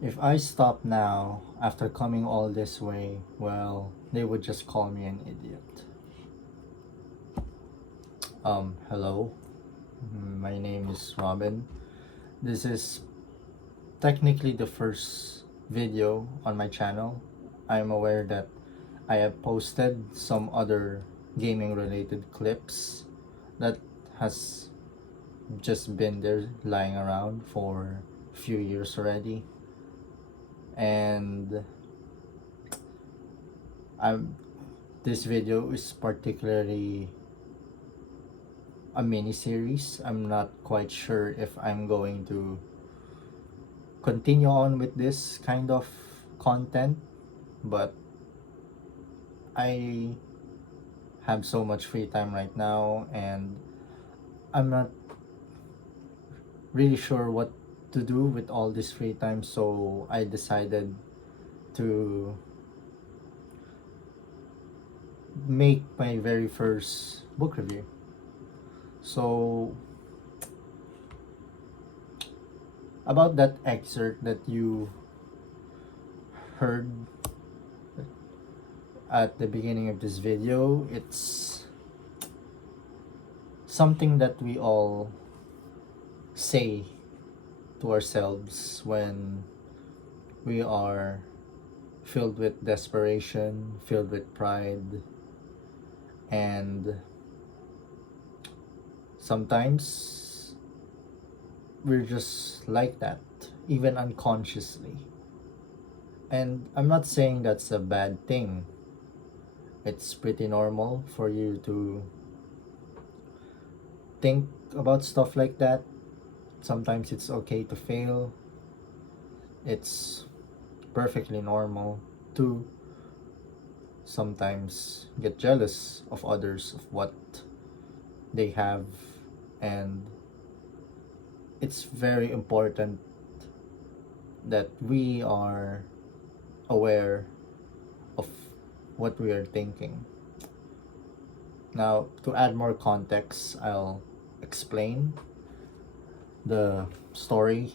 If I stop now after coming all this way, well, they would just call me an idiot. Hello. My name is Robin. This is technically the first video on my channel. I'm aware that I have posted some other gaming related clips that has just been there lying around for a few years already. And I'm this video is particularly a mini series. I'm not quite sure if I'm going to continue on with this kind of content, but I have so much free time right now and I'm not really sure what to do with all this free time, so I decided to make my very first book review. So, about that excerpt that you heard at the beginning of this video, it's something that we all say to ourselves when we are filled with desperation, filled with pride, and sometimes we're just like that, even unconsciously. And I'm not saying that's a bad thing. It's pretty normal for you to think about stuff like that. Sometimes it's okay to fail. It's perfectly normal to sometimes get jealous of others, of what they have, and it's very important that we are aware of what we are thinking. Now, to add more context, I'll explain the story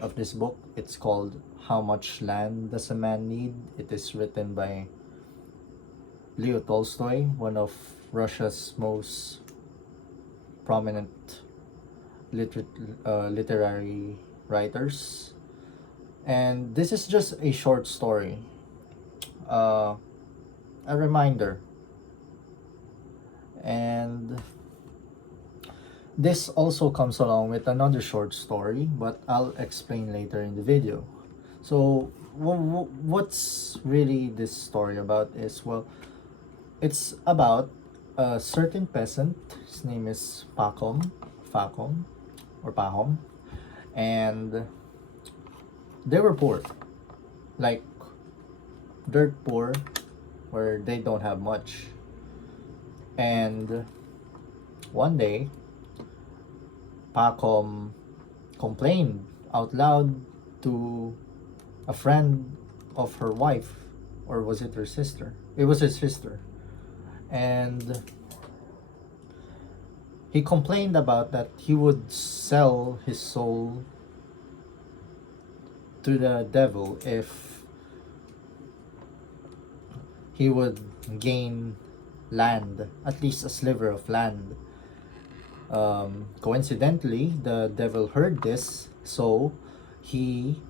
of this book. It's called How Much Land Does a Man Need? It is written by Leo Tolstoy, one of Russia's most prominent literary writers. And this is just a short story, uh, a reminder. And this also comes along with another short story, but I'll explain later in the video. So, what's really this story about is, well, it's about a certain peasant. His name is Facom, or Pahom, and they were poor, like dirt poor, where they don't have much. And one day, Pacom complained out loud to a friend of her wife, or was it her sister? It was his sister. And he complained about that he would sell his soul to the devil if he would gain land, at least a sliver of land. Coincidentally, the devil heard this, so he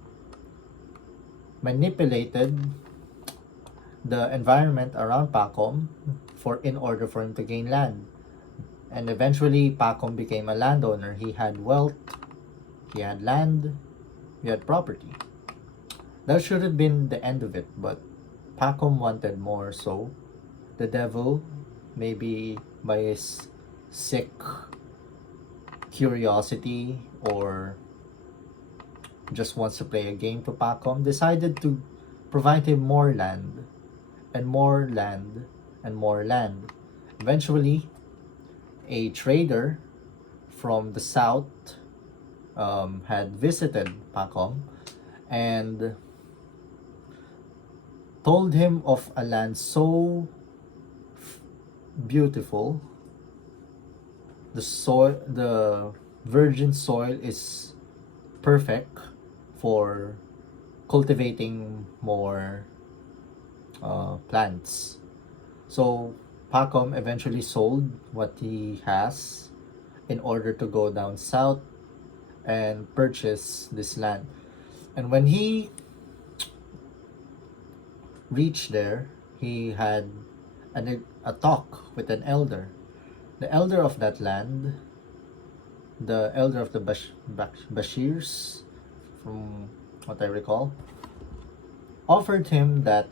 manipulated the environment around Pacom in order for him to gain land. And eventually, Pacom became a landowner. He had wealth, he had land, he had property. That should have been the end of it, but Pacom wanted more, so the devil, maybe by his sick curiosity or just wants to play a game to Pacom, decided to provide him more land and more land and more land. Eventually, a trader from the south had visited Pacom and told him of a land so beautiful. The virgin soil is perfect for cultivating more plants. So Pacom eventually sold what he has in order to go down south and purchase this land. And when he reached there, he had a talk with an elder. The elder of that land, the elder of the Bashirs, from what I recall, offered him that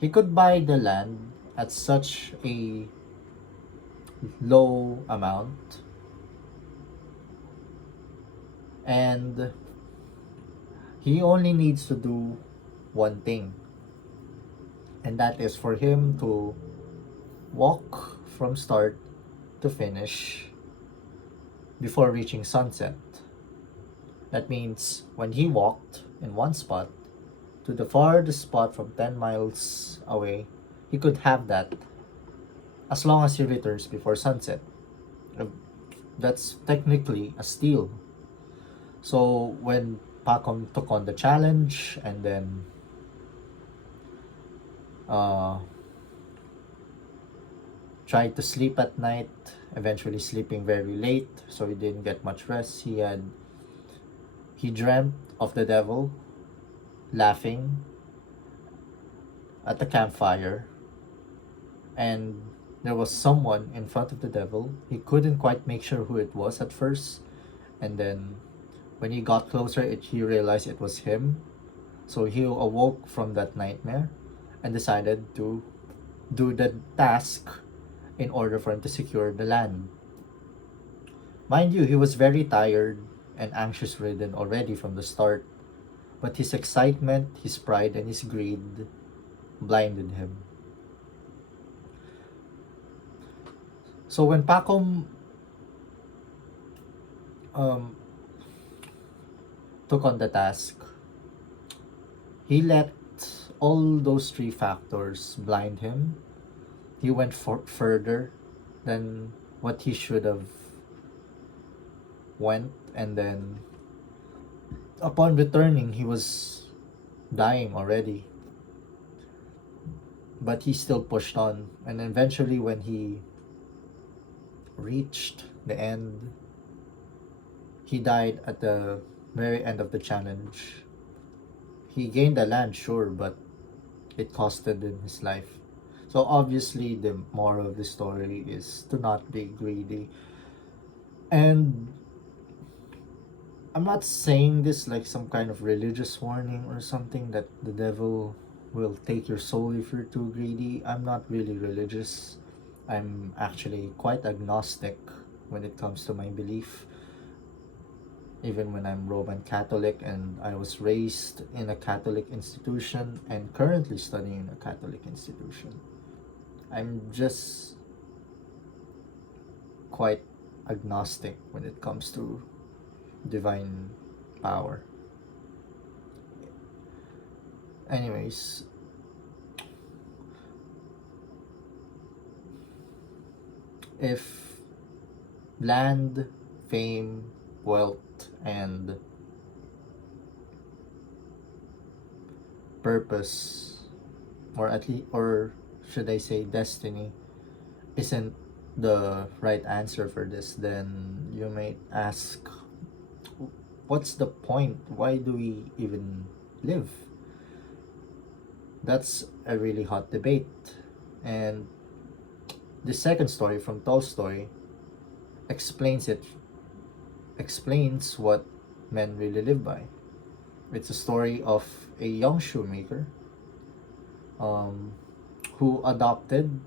he could buy the land at such a low amount, and he only needs to do one thing, and that is for him to walk from start to finish before reaching sunset. That means when he walked in one spot to the farthest spot from 10 miles away, he could have that as long as he returns before sunset. Uh, That's technically a steal. So when Pacom took on the challenge and then uh, tried to sleep at night, eventually sleeping very late, so he didn't get much rest. He dreamt of the devil laughing at the campfire, and there was someone in front of the devil. He couldn't quite make sure who it was at first, and then when he got closer, he realized it was him. So he awoke from that nightmare and decided to do the task in order for him to secure the land. Mind you, he was very tired and anxious ridden already from the start, but his excitement, his pride, and his greed blinded him. So when Pacom um, took on the task, he let all those three factors blind him. He went further than what he should have went, and then upon returning, he was dying already. But he still pushed on, and eventually when he reached the end, he died at the very end of the challenge. He gained the land, sure, but it costed him his life. So obviously the moral of the story is to not be greedy. And I'm not saying this like some kind of religious warning or something that the devil will take your soul if you're too greedy. I'm not really religious. I'm actually quite agnostic when it comes to my belief. Even when I'm Roman Catholic and I was raised in a Catholic institution and currently studying in a Catholic institution, I'm just quite agnostic when it comes to divine power. Anyways, if land, fame, wealth, and purpose, or at least, or should I say destiny, isn't the right answer for this, then you may ask, what's the point? Why do we even live? That's a really hot debate. And the second story from Tolstoy explains it, explains what men really live by. It's a story of a young shoemaker who adopted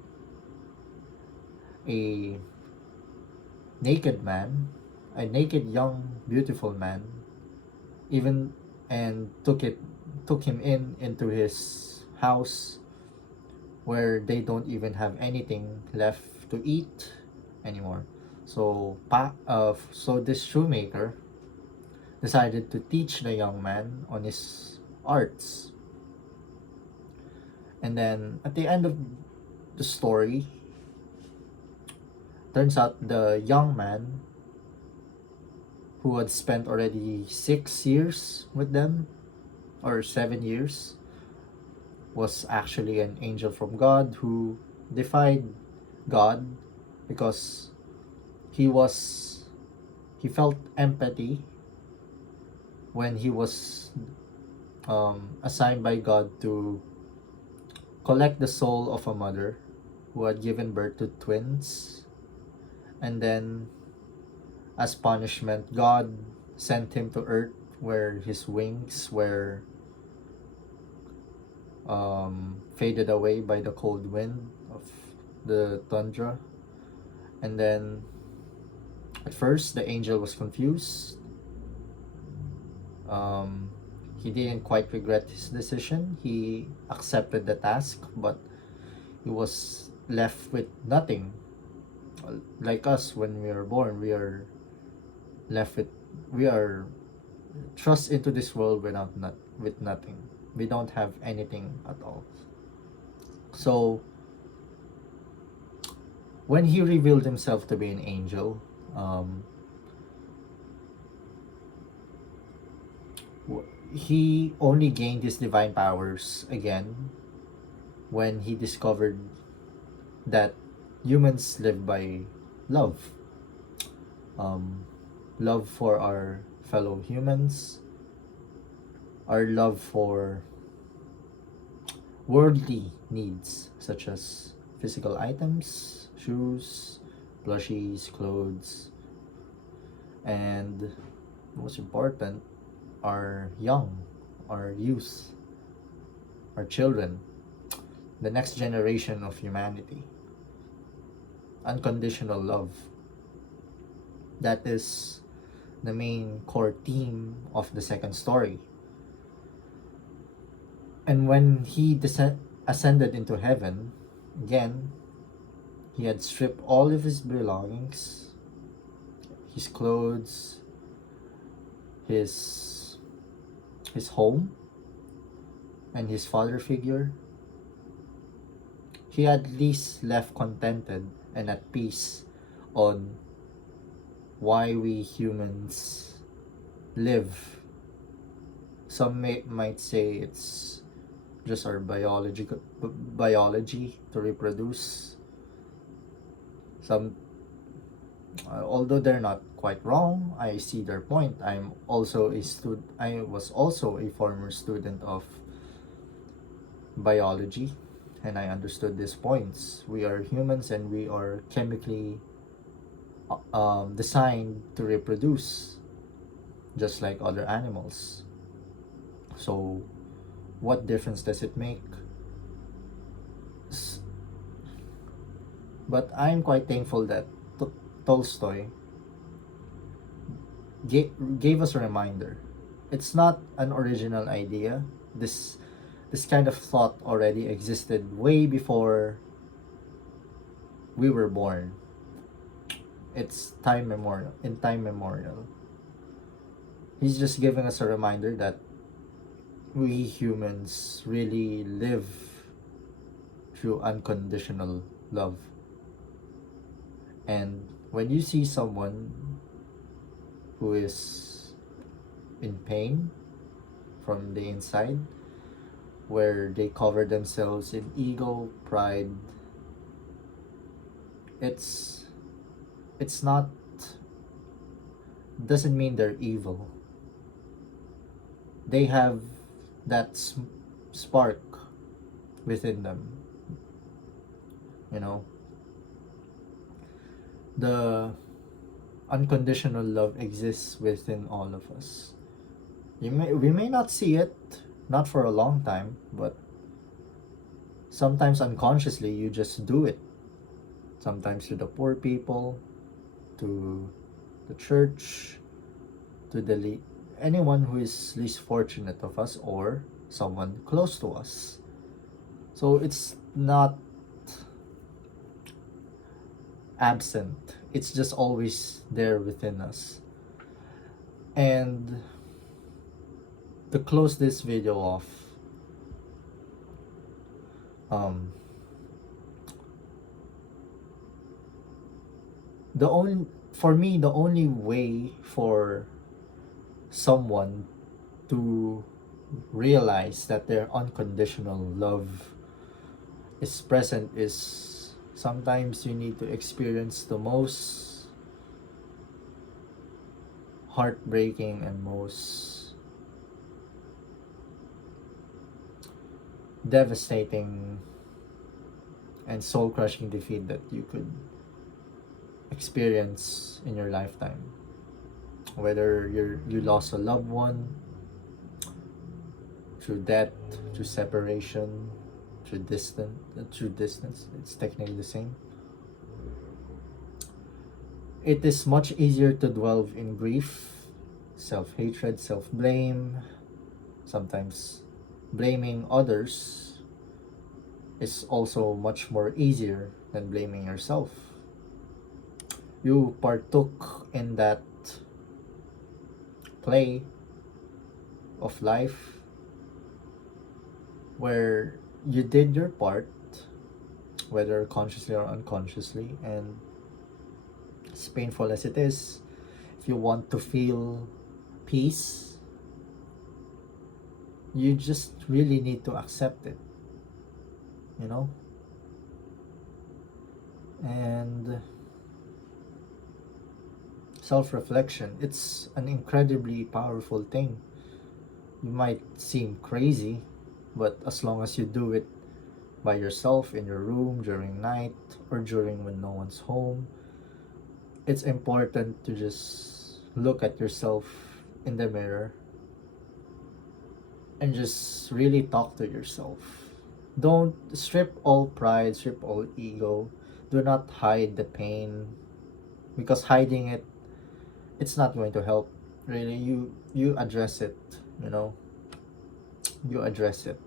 a naked man, a naked young beautiful man, even and took him into his house where they don't even have anything left to eat anymore. So this shoemaker decided to teach the young man on his arts. And then at the end of the story, turns out the young man who had spent already 6 years with them or 7 years was actually an angel from God who defied God because he was he felt empathy when he was assigned by God to collect the soul of a mother who had given birth to twins, and then as punishment God sent him to earth where his wings were faded away by the cold wind of the tundra. And then at first the angel was confused. um, he didn't quite regret his decision. He accepted the task, but he was left with nothing. Like us, when we are born, we are left with, we are thrust into this world with nothing. We don't have anything at all. So when he revealed himself to be an angel, um, he only gained his divine powers again when he discovered that humans live by love. Um, Love for our fellow humans, our love for worldly needs such as physical items, shoes, plushies, clothes, and most important, our young, our youth, our children, the next generation of humanity. Unconditional love. That is the main core theme of the second story. And when he ascended into heaven, again, he had stripped all of his belongings, his clothes, his home, and his father figure. He at least left contented and at peace on why we humans live. Some might say it's just our biology to reproduce. Some, although they're not quite wrong, I see their point. I was also a former student of biology, and I understood these points. We are humans, and we are chemically designed to reproduce, just like other animals. So, what difference does it make? But I'm quite thankful that Tolstoy gave us a reminder. It's not an original idea. This kind of thought already existed way before we were born. It's time memorial. He's just giving us a reminder that we humans really live through unconditional love. And when you see someone who is in pain from the inside, where they cover themselves in ego, pride, it's not, doesn't mean they're evil. They have that spark within them. You know, the unconditional love exists within all of us. We may not see it, not for a long time, but sometimes unconsciously you just do it. Sometimes to the poor people, to the church, to anyone who is least fortunate of us, or someone close to us. So it's not absent, it's just always there within us. And to close this video off, the only way for someone to realize that their unconditional love is present is sometimes you need to experience the most heartbreaking and most devastating and soul crushing defeat that you could experience in your lifetime. Whether you lost a loved one through death, through separation, through distance, it's technically the same. It is much easier to dwell in grief, self-hatred, self-blame, sometimes blaming others is also much more easier than blaming yourself. You partook in that play of life where you did your part, whether consciously or unconsciously, and as painful as it is, if you want to feel peace, you just really need to accept it, you know? And self-reflection, it's an incredibly powerful thing. You might seem crazy, but as long as you do it by yourself in your room during night or during when no one's home, it's important to just look at yourself in the mirror and just really talk to yourself. Don't strip all pride, strip all ego. Do not hide the pain, because hiding it, it's not going to help. Really, you address it, you know. You address it.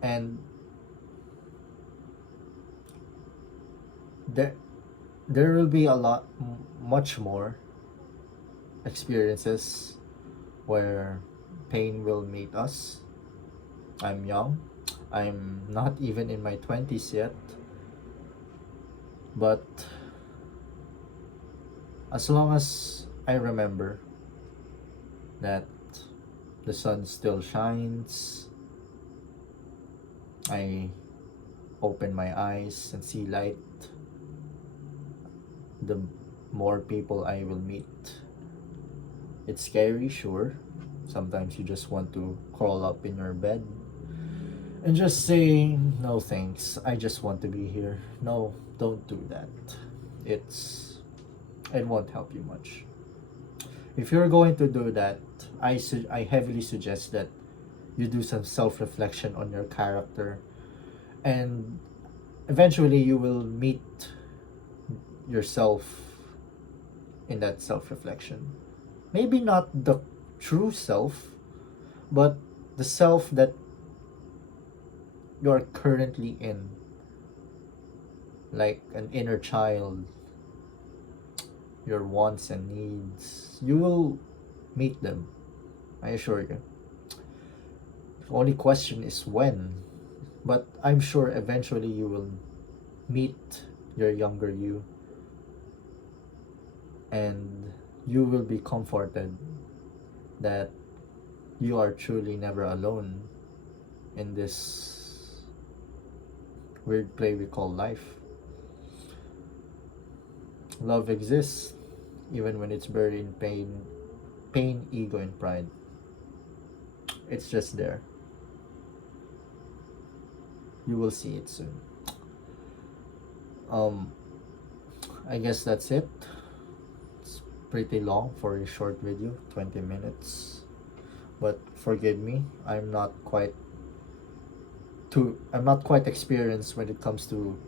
And there there will be a lot much more experiences where pain will meet us. I'm young. I'm not even in my 20s yet. But as long as I remember that the sun still shines, I open my eyes and see light, the more people I will meet. It's scary, sure. Sometimes you just want to crawl up in your bed and just say, no thanks, I just want to be here. No, don't do that. It won't help you much. If you're going to do that, I heavily suggest that you do some self-reflection on your character, and eventually you will meet yourself in that self-reflection. Maybe not the true self, but the self that you're currently in, like an inner child, your wants and needs. You will meet them, I assure you. The only question is when, but I'm sure eventually you will meet your younger you, and you will be comforted that you are truly never alone in this weird play we call life. Love exists even when it's buried in pain, ego, and pride. It's just there. You will see it soon. Um, I guess that's it. It's pretty long for a short video, 20 minutes. But forgive me, I'm not quite experienced when it comes to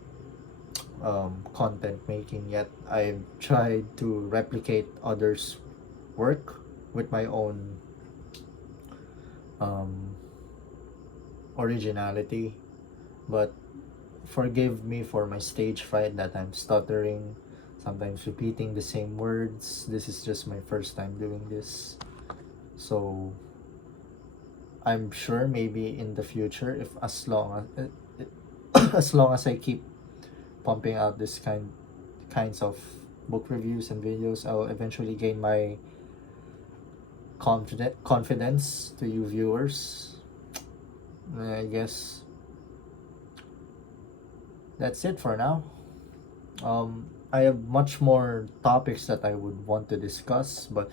content making yet. I've tried to replicate others' work with my own originality, but forgive me for my stage fright that I'm stuttering, sometimes repeating the same words. This is just my first time doing this, so I'm sure maybe in the future, if as long as as long as I keep pumping out this kinds of book reviews and videos, I'll eventually gain my confidence to you viewers. I guess that's it for now. I have much more topics that I would want to discuss, but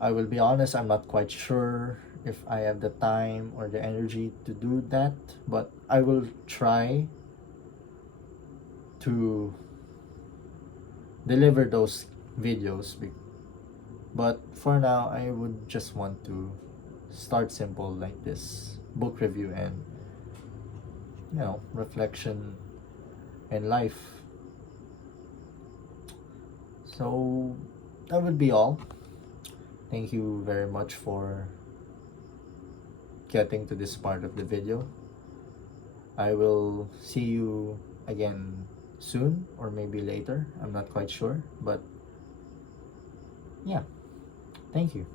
I will be honest, I'm not quite sure if I have the time or the energy to do that, but I will try to deliver those videos. But for now, I would just want to start simple like this book review and, reflection and life. So that would be all. Thank you very much for getting to this part of the video. I will see you again soon or maybe later. I'm not quite sure, but yeah. Thank you.